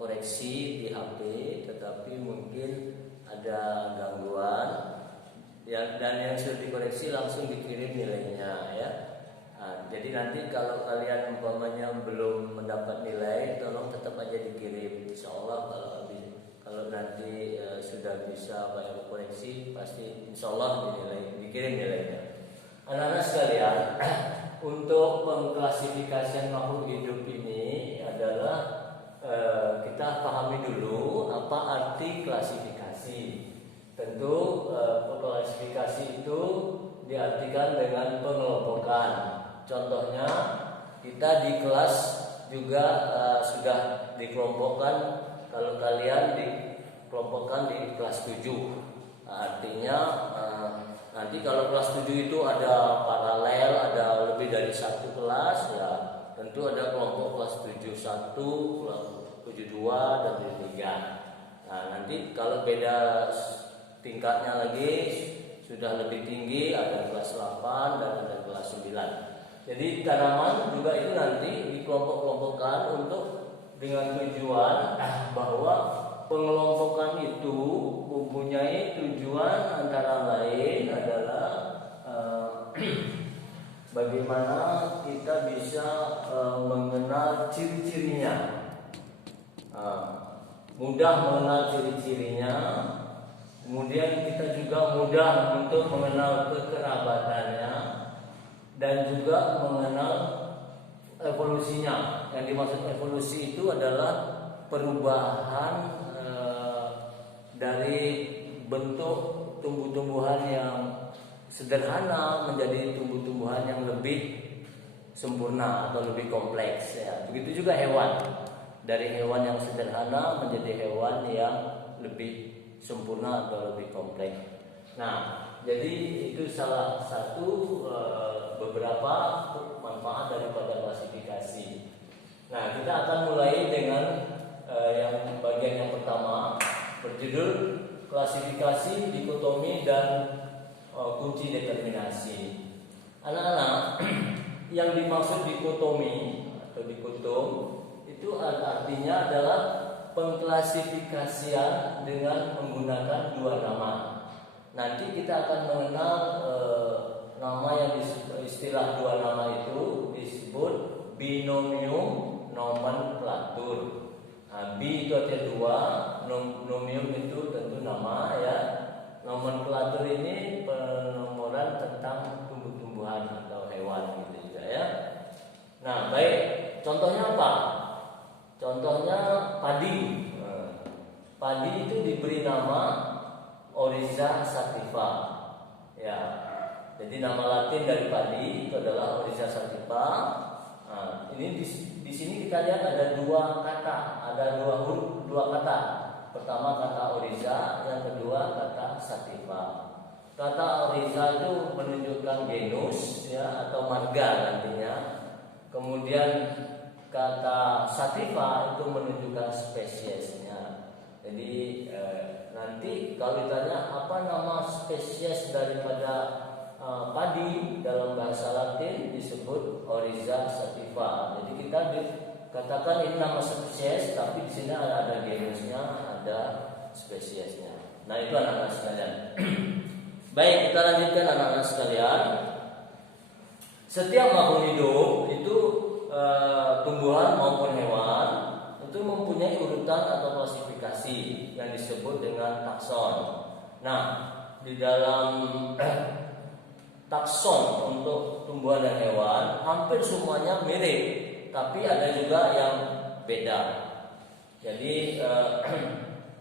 koreksi di HP, tetapi mungkin ada gangguan ya, dan yang sudah dikoreksi langsung dikirim nilainya ya. Nah, jadi nanti kalau kalian umpamanya belum mendapat nilai, tolong tetap aja dikirim. Insya Allah kalau nanti sudah bisa bayar koreksi, pasti insya Allah dikirim nilainya. Anak-anak sekalian, untuk pengklasifikasian makhluk hidup ini adalah kita pahami dulu apa arti klasifikasi. Tentu klasifikasi itu diartikan dengan pengelompokan. Contohnya kita di kelas juga sudah dikelompokkan. Kalau kalian dikelompokkan di kelas 7, artinya nanti kalau kelas 7 itu ada paralel, ada lebih dari satu kelas ya. Tentu ada kelompok kelas 71, kelas 72 dan 73. Nah, nanti kalau beda tingkatnya lagi sudah lebih tinggi, ada kelas 8 dan ada kelas 9. Jadi tanaman juga itu nanti dikelompok-kelompokkan untuk dengan tujuan bahwa pengelompokan itu mempunyai tujuan antara lain adalah bagaimana kita bisa mengenal ciri-cirinya, mudah mengenal ciri-cirinya. Kemudian kita juga mudah untuk mengenal kekerabatannya dan juga mengenal evolusinya. Yang dimaksud evolusi itu adalah perubahan dari bentuk tumbuh-tumbuhan yang sederhana menjadi tumbuh-tumbuhan yang lebih sempurna atau lebih kompleks ya. Begitu juga hewan, dari hewan yang sederhana menjadi hewan yang lebih sempurna atau lebih kompleks. Nah, jadi itu salah satu beberapa manfaat daripada klasifikasi. Nah, kita akan mulai dengan yang bagian yang pertama, berjudul klasifikasi, dikotomi dan kunci determinasi. Anak-anak, yang dimaksud dikotomi atau dikotom itu artinya adalah pengklasifikasian dengan menggunakan dua nama. Nanti kita akan mengenal nama yang istilah dua nama itu disebut binomium nomenklatur. Nah, bi itu artinya dua, nomium itu tentu nama ya. Nomenklatur ini penomoran tentang tumbuh-tumbuhan atau hewan gitu juga ya. Nah, baik, contohnya apa? Contohnya padi. Padi itu diberi nama Oryza sativa. Ya. Jadi nama Latin dari padi itu adalah Oryza sativa. Nah, ini di sini kita lihat ada dua kata, ada dua kata. Pertama kata Oryza, yang kedua kata sativa. Kata Oryza itu menunjukkan genus ya atau marga nantinya. Kemudian kata sativa itu menunjukkan spesiesnya. Jadi nanti kalau ditanya apa nama spesies daripada padi dalam bahasa Latin disebut Oryza sativa. Jadi kita katakan ini nama spesies, tapi di sini ada genusnya, ada spesiesnya. Nah, itu anak-anak sekalian. Baik, kita lanjutkan anak-anak sekalian. Setiap makhluk hidup itu tumbuhan maupun hewan itu mempunyai urutan atau klasifikasi yang disebut dengan takson. Nah, di dalam takson untuk tumbuhan dan hewan hampir semuanya mirip, tapi ada juga yang beda. Jadi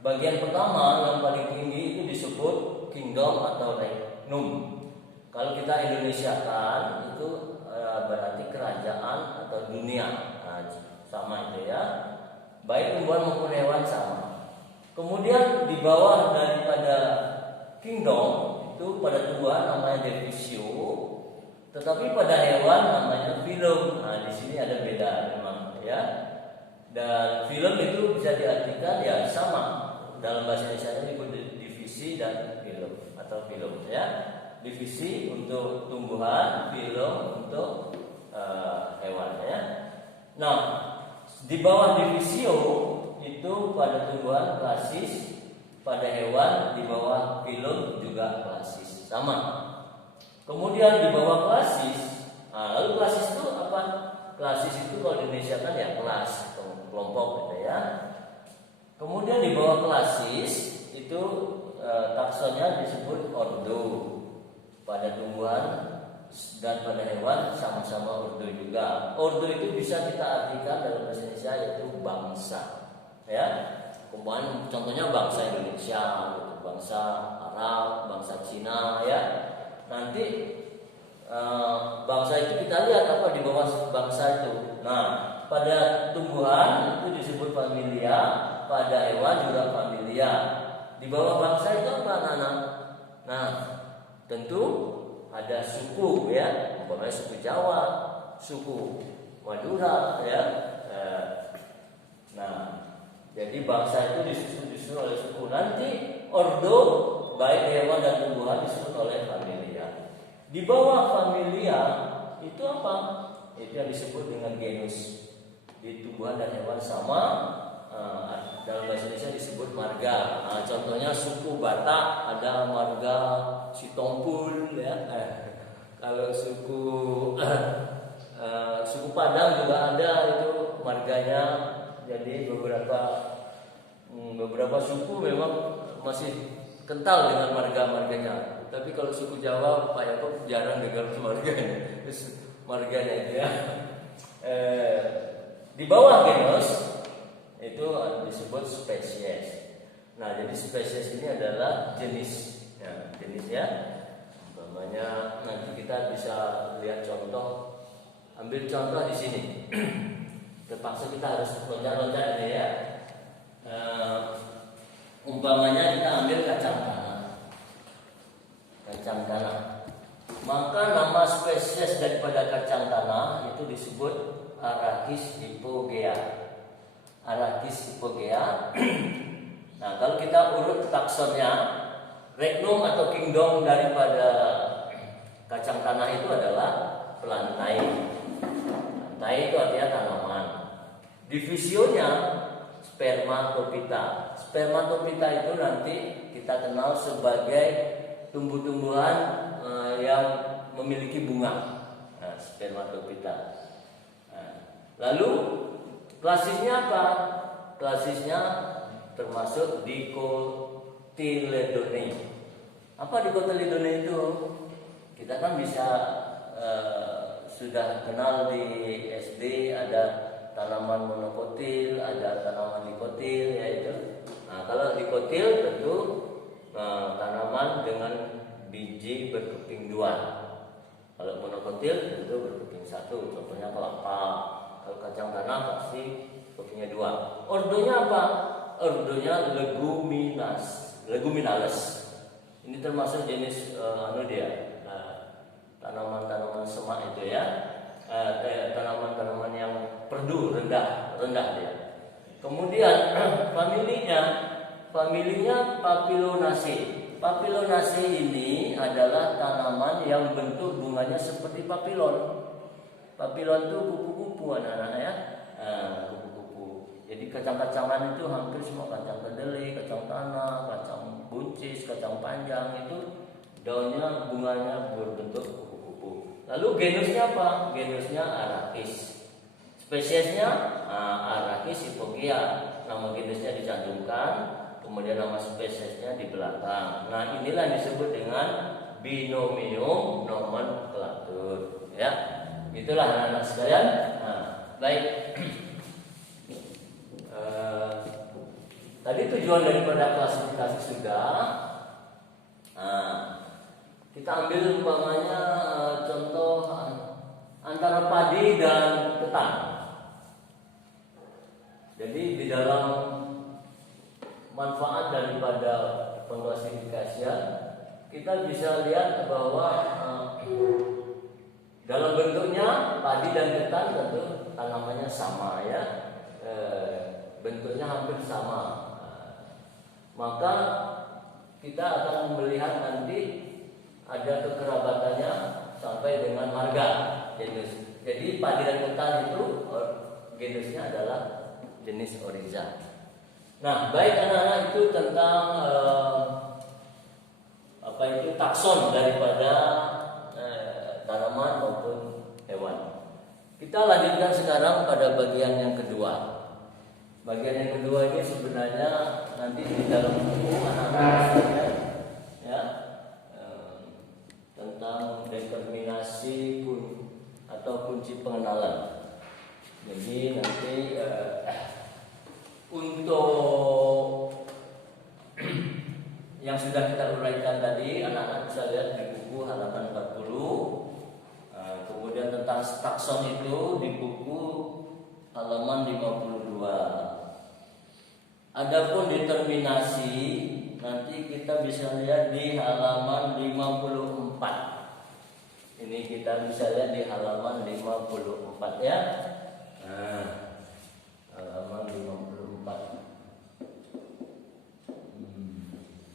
bagian pertama yang paling tinggi itu disebut kingdom atau regnum. Kalau kita Indonesiakan itu berarti kerajaan atau dunia. Nah, sama itu ya. Baik tumbuhan maupun hewan sama. Kemudian di bawah daripada kingdom itu pada tumbuhan namanya divisio, tetapi pada hewan namanya phylum. Nah, di sini ada beda memang ya. Dan phylum itu bisa diartikan ya sama dalam bahasa Indonesia ini divisi dan phylum atau phylum ya. Divisi untuk tumbuhan, phylum untuk hewan ya. Nah, di bawah divisio pada tumbuhan klasis, pada hewan di bawah filum juga klasis, sama. Kemudian di bawah klasis, lalu klasis itu apa? Klasis itu kalau di Indonesia kan ya kelas atau kelompok gitu ya. Kemudian di bawah klasis itu taksonnya disebut ordo. Pada tumbuhan dan pada hewan sama-sama ordo juga. Ordo itu bisa kita artikan dalam bahasa Indonesia yaitu bangsa, ya. Kemudian contohnya bangsa Indonesia, bangsa Arab, bangsa Cina, ya. Nanti bangsa itu kita lihat apa di bawah bangsa itu. Nah, pada tumbuhan itu disebut familia, pada hewan juga familia. Di bawah bangsa itu apa, anak-anak? Nah, tentu ada suku, ya, umpamanya suku Jawa, suku Madura, ya. Nah, jadi bangsa itu disusun oleh suku. Nanti ordo baik hewan dan tumbuhan disebut oleh familia. Di bawah familia itu apa? Itu yang disebut dengan genus. Di tumbuhan dan hewan sama. Dalam bahasa Indonesia disebut marga. Contohnya suku Batak ada marga Sitompul, ya. Kalau suku Padang juga ada itu marganya. Jadi beberapa suku memang masih kental dengan marganya. Tapi kalau suku Jawa, Pak Yakob jarang dengar marganya. Marganya itu, ya. Di bawah genus itu disebut spesies. Nah, jadi spesies ini adalah jenis, ya, jenisnya. Namanya nanti kita bisa lihat contoh. Ambil contoh di sini. Terpaksa kita harus loncat-loncat ini, ya. Umpamanya kita ambil kacang tanah. Maka nama spesies daripada kacang tanah itu disebut Arachis hypogea. Arachis hypogea. Nah, kalau kita urut taksonnya, regnum atau kingdom daripada kacang tanah itu adalah plantae. Plantae itu artinya tanaman. Divisionya spermatophyta. Spermatophyta itu nanti kita kenal sebagai tumbuh-tumbuhan yang memiliki bunga. Nah, spermatophyta. Nah, lalu klasisnya apa? Klasisnya termasuk Dicotyledone. Apa Dicotyledone itu? Kita kan bisa sudah kenal di SD ada tanaman monokotil, ada tanaman dikotil, yaitu. Nah, kalau dikotil tentu tanaman dengan biji berkeping 2. Kalau monokotil tentu berkeping 1. Contohnya kelapa. Kalau kacang tanah pasti kepingnya 2. Ordonya apa? Ordonya leguminales. Ini termasuk jenis tanaman-tanaman semak itu, ya. Tanaman-tanaman yang perdu, rendah dia. Kemudian familinya Papilionaceae. Papilionaceae ini adalah tanaman yang bentuk bunganya seperti papilon. Papilon itu kupu-kupu, anak-anak, ya. Kupu-kupu. Jadi kacang-kacangan itu hampir semua, kacang kedelai, kacang tanah, kacang buncis, kacang panjang itu daunnya, bunganya berbentuk kupu-kupu. Lalu genusnya apa? Genusnya Arachis. Spesiesnya Arachis hypogea. Nama genusnya dicantumkan, kemudian nama spesiesnya di belakang. Nah, inilah yang disebut dengan binomium nomenklatur, ya. Itulah anak-anak sekalian. Nah, baik. Tadi tujuan daripada klasifikasi sudah. Nah, kita ambil umpamanya contoh antara padi dan ketan. Jadi di dalam manfaat daripada pengklasifikasian, kita bisa lihat bahwa dalam bentuknya padi dan ketan tentu tanamannya sama, ya. Bentuknya hampir sama. Maka kita akan melihat nanti ada kekerabatannya sampai dengan marga genus. Jadi padi dan ketan itu genusnya adalah jenis Oryza. Nah, baik anak-anak itu tentang takson daripada tanaman maupun hewan. Kita lanjutkan sekarang pada bagian yang kedua. Bagian yang kedua ini sebenarnya nanti di dalam buku anak-anak ya, tentang determinasi atau kunci pengenalan. Jadi nanti untuk yang sudah kita uraikan tadi, anak-anak bisa lihat di buku halaman 40. Kemudian tentang takson itu di buku halaman 52. Adapun determinasi nanti kita bisa lihat di halaman 54. Ini kita bisa lihat di halaman 54 ya. Nah, halaman 54.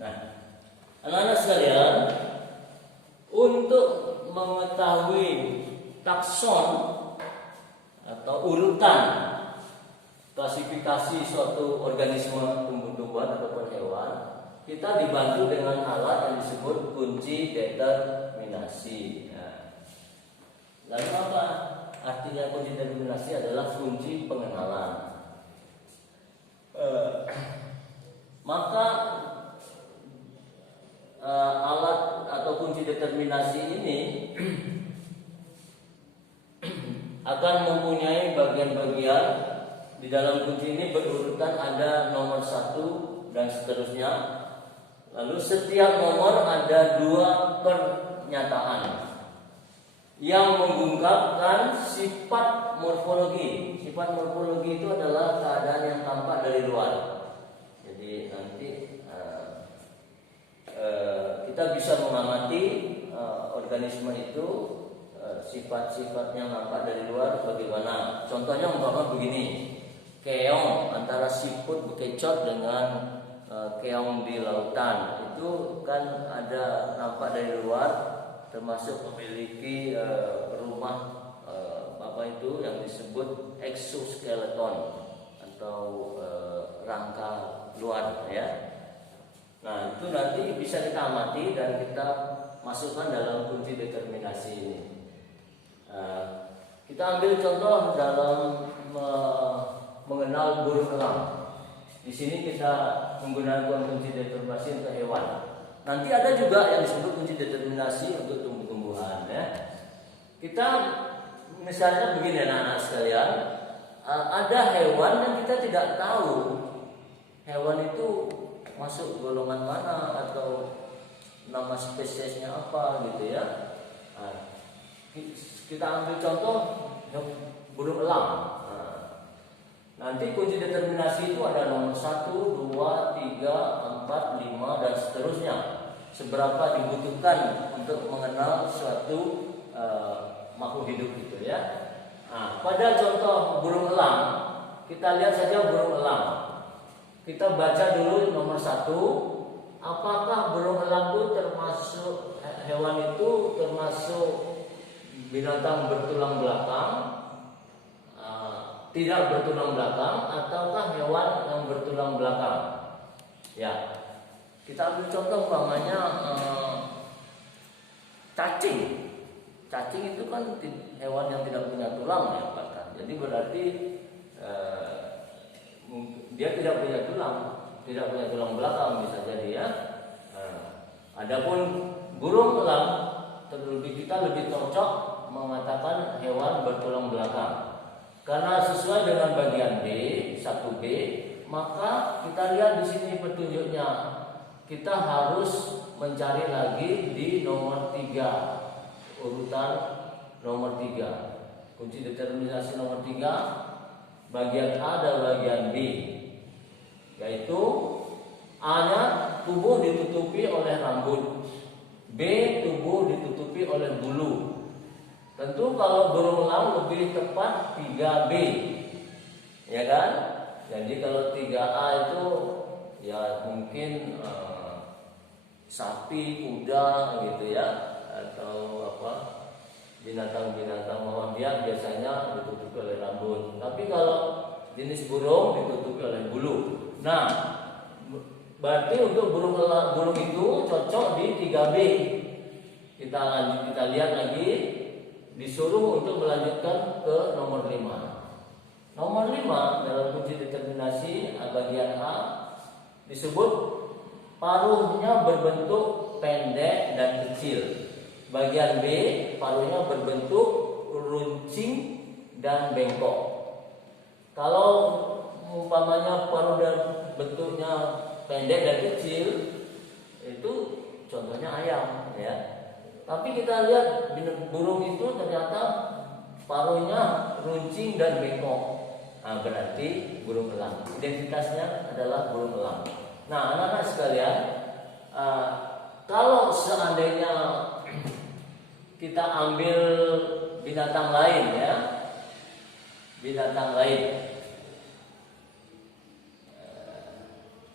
Nah, anak-anak sekalian, untuk mengetahui takson atau urutan klasifikasi suatu organisme tumbuh-tumbuhan ataupun hewan, kita dibantu dengan alat yang disebut kunci determinasi. Nah, lalu apa artinya kunci determinasi? Adalah kunci pengenalan. Maka alat atau kunci determinasi ini akan mempunyai bagian-bagian. Di dalam kunci ini berurutan ada nomor 1 dan seterusnya. Lalu setiap nomor ada 2 pernyataan yang mengungkapkan sifat morfologi. Sifat morfologi itu adalah keadaan yang tampak dari luar. Jadi nanti kita bisa mengamati organisme itu, sifat-sifatnya nampak dari luar bagaimana. Contohnya umpama begini. Keong antara siput bekecot dengan keong di lautan itu kan ada nampak dari luar, termasuk memiliki rumah itu yang disebut exoskeleton atau rangka luar ya. Nah, itu nanti bisa kita amati dan kita masukkan dalam kunci determinasi ini. Kita ambil contoh dalam mengenal burung elang. Di sini kita menggunakan kunci determinasi untuk hewan. Nanti ada juga yang disebut kunci determinasi untuk tumbuh-tumbuhan ya. Kita misalnya begini anak-anak sekalian, ada hewan yang kita tidak tahu hewan itu masuk golongan mana atau nama spesiesnya apa gitu ya. Kita ambil contoh burung elang. Nanti kunci determinasi itu ada nomor 1, 2, 3, 4, 5 dan seterusnya. Seberapa dibutuhkan untuk mengenal suatu makhluk hidup gitu ya. Nah, pada contoh burung elang, kita lihat saja burung elang. Kita baca dulu nomor 1. Apakah burung elang itu termasuk hewan itu termasuk binatang bertulang belakang? Tidak bertulang belakang ataukah hewan yang bertulang belakang? Ya, kita ambil contoh umpamanya cacing. Cacing itu kan hewan yang tidak punya tulang ya, Pak. Jadi berarti dia tidak punya tulang belakang bisa jadi ya. Adapun burung elang, kita lebih cocok mengatakan hewan bertulang belakang. Karena sesuai dengan bagian B, 1B, maka kita lihat di sini petunjuknya. Kita harus mencari lagi di nomor 3, urutan nomor 3. Kunci determinasi nomor 3, bagian A dan bagian B. Yaitu A-nya tubuh ditutupi oleh rambut, B tubuh ditutupi oleh bulu. Tentu kalau burung elang lebih tepat 3B, ya kan? Jadi kalau 3A itu ya mungkin sapi, kuda gitu ya, atau binatang-binatang mawar dia biasanya ditutupi oleh rambut. Tapi kalau jenis burung ditutupi oleh bulu. Nah, berarti untuk burung itu cocok di 3B. Kita lihat lagi, disuruh untuk melanjutkan ke nomor 5. Nomor 5 dalam kunci determinasi bagian A disebut paruhnya berbentuk pendek dan kecil. Bagian B, paruhnya berbentuk runcing dan bengkok. Kalau umpamanya paruh dan bentuknya pendek dan kecil, itu contohnya ayam, ya. Tapi kita lihat burung itu ternyata paruhnya runcing dan bengkok. Nah, berarti burung elang. Identitasnya adalah burung elang. Nah, anak-anak sekalian, kalau seandainya kita ambil binatang lain, ya, binatang lain,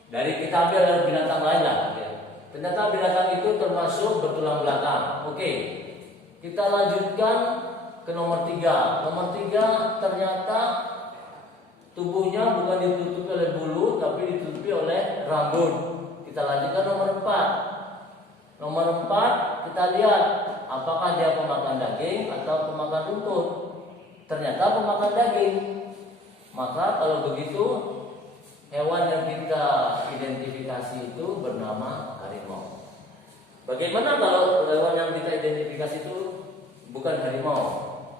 dari kita ambil binatang lain lah, ya. Ternyata binatang itu termasuk bertulang belakang. Oke, kita lanjutkan ke nomor 3. Nomor 3 ternyata tubuhnya bukan ditutupi oleh bulu, tapi ditutupi oleh rambut. Kita lanjutkan nomor 4. Nomor 4 kita lihat apakah dia pemakan daging atau pemakan rumput. Ternyata pemakan daging. Maka kalau begitu hewan yang kita identifikasi itu bernama harimau. Bagaimana kalau hewan yang kita identifikasi itu bukan harimau?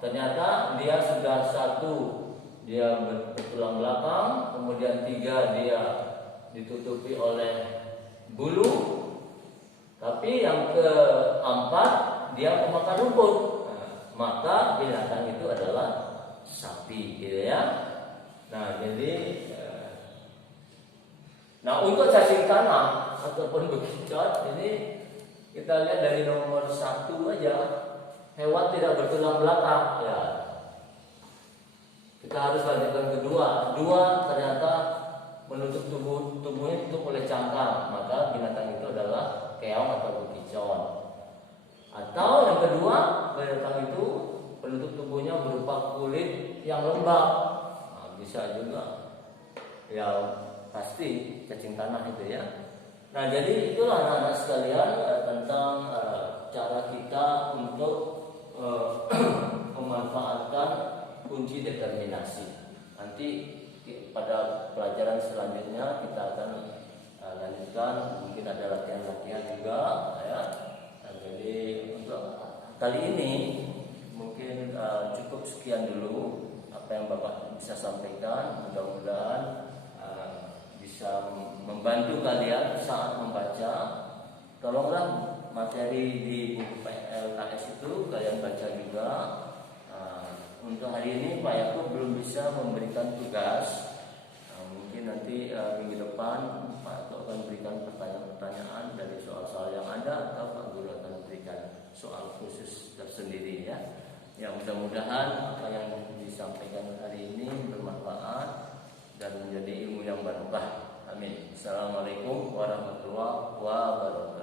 Ternyata dia sudah 1, dia bertulang belakang, kemudian 3 dia ditutupi oleh bulu, tapi yang keempat dia pemakan rumput. Maka binatang itu adalah sapi, gitu ya. Nah, jadi untuk cacing tanah ataupun bekicot ini kita lihat dari nomor 1 aja, hewan tidak bertulang belakang, ya. Kita harus lanjutkan kedua. 2 ternyata menutup tubuhnya tutup oleh cangkang, maka binatang itu adalah keong atau bekicot. Atau yang kedua, binatang itu penutup tubuhnya berupa kulit yang lembab. Nah, bisa juga, ya pasti cacing tanah itu, ya. Nah, jadi itulah anak-anak sekalian tentang cara kita untuk memanfaatkan kunci determinasi. Nanti pada pelajaran selanjutnya kita akan lanjutkan, mungkin ada latihan-latihan juga, ya. Nah, jadi untuk kali ini mungkin cukup sekian dulu apa yang Bapak bisa sampaikan. Mudah-mudahan bisa membantu kalian saat membaca. Tolonglah materi di buku PLKS itu kalian baca juga. Untuk hari ini Pak Yakub belum bisa memberikan tugas. Mungkin nanti minggu depan Pak Yakub akan memberikan pertanyaan-pertanyaan dari soal-soal yang ada, atau Pak Guru akan memberikan soal khusus tersendiri, ya. Ya, mudah-mudahan apa yang disampaikan hari ini bermanfaat dan menjadi ilmu yang barokah. Amin. Assalamualaikum warahmatullahi wabarakatuh.